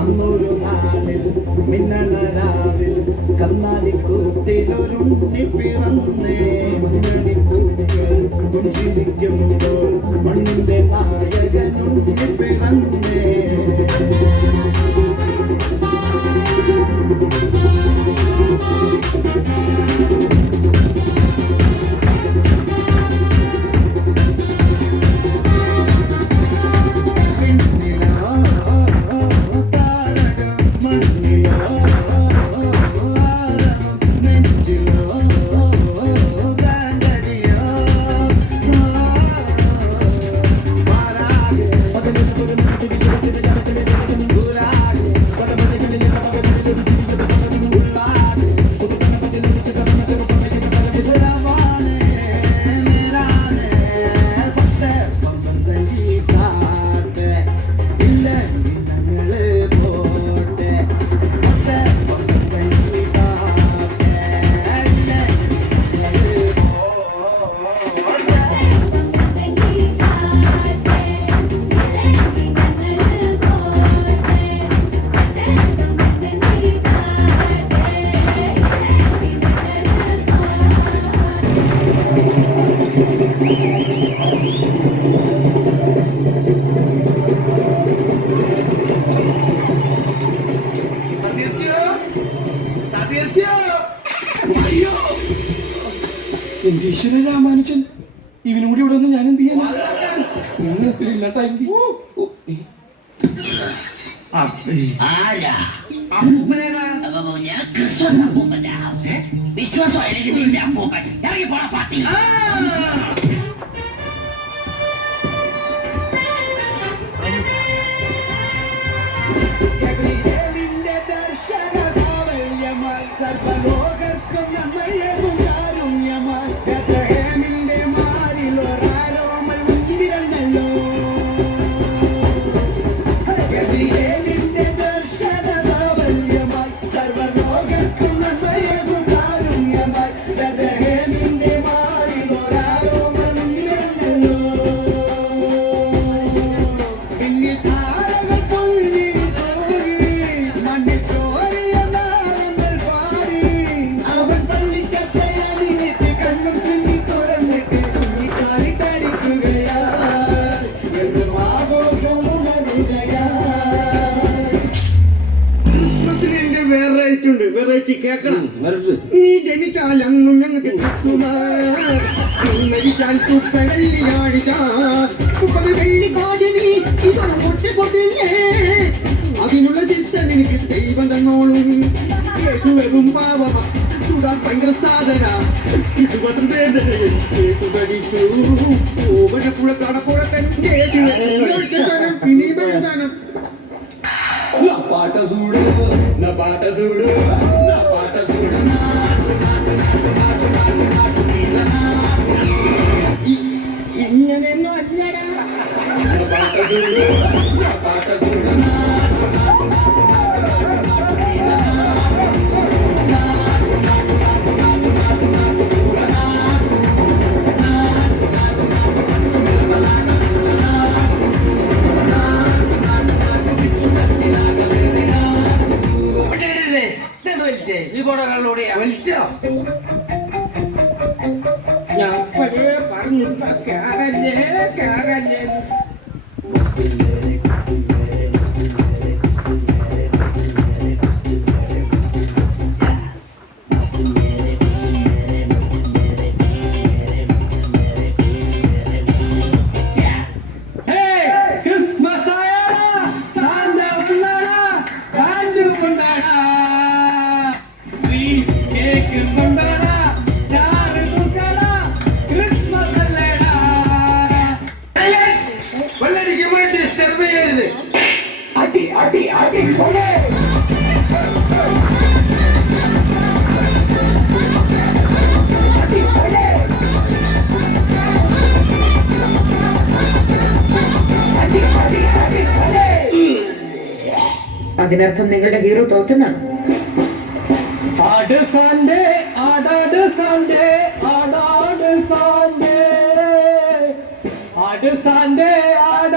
അന്നൊരു നാളിൽ മിന്നണരാവിൽ കന്നാലിക്കൂട്ടിലൊരുണ്ണി പിറന്നേ മഞ്ഞണിപ്പൂക്കൾ പുഞ്ചിരിക്കുമ്പോൾ മണ്ണിന്റെ നായകനുണ്ണി പിറന്നേ. എന്റെ ഈശ്വര രാമാനുജൻ, ഇവനും കൂടി ഇവിടെ ഒന്ന് ഞാൻ എന്ത് ചെയ്യാനാ? വിശ്വാസം ഇറങ്ങി പോണ പാർട്ടി. സർവലോകർക്കും നമ്മയേകും കാരുണ്യമായി ബേത്ലഹേമിന്റെ മാറിൽ ഒരാരോമൽ മുൻപിരണ്ടല്ലോ. ഗബ്രിയേലിന്റെ ദർശന സാഫല്യമായി സർവലോകർക്കും നമ്മയേകും കാരുണ്യമായി ബേത്ലഹേമിന്റെ മാറിൽ ഒരാരോമൽ മുൻപിരണ്ടല്ലോ. പിന്നിൽ താരകൾ പൊങ്ങി തൂകി മണ്ണിൽ തോറിയ നാളങ്ങൾ പാടി. അവൻ പള്ളിക്കത്തയണിഞ്ഞിട്ട് കണ്ണും ചുണ്ടി തുറന്നിട്ട് കുഞ്ഞിക്കാലിട്ടടിക്കുകയാ. എന്നും ആഘോഷം ഉണരുകയാ. ക്രിസ്മസിന് എന്റെ വെറൈറ്റി ഉണ്ട്, വെറൈറ്റി കേൾക്കണം. നീ ജനിച്ചാൽ അങ്ങും ഞങ്ങൾക്ക് മരിച്ചാൽ അതിനുള്ള ശിക്ഷ നിനക്ക് ദൈവം തന്നോളും. യേശുവും പാവമാ ചൂടാൻ ഭയങ്കര സാധന. ഇത് മാത്രം വേദനയിച്ചു ഓമനപ്പുഴ കടപ്പുഴക്കൻ ഇനി സാധനം. പാട്ട സൂട് പാട്ട സൂട് പാട്ട സൂട് ഇങ്ങനെയൊന്നും അല്ലടാ. പാട്ട സൂട് പാട്ട സൂട് ഞാൻ പറഞ്ഞു കേറല്ലേ കേറല്ലേ. അതിനർത്ഥം നിങ്ങളുടെ ഹീറോ തോറ്റെന്നാണ്. ആട് സാന്റെ ആട്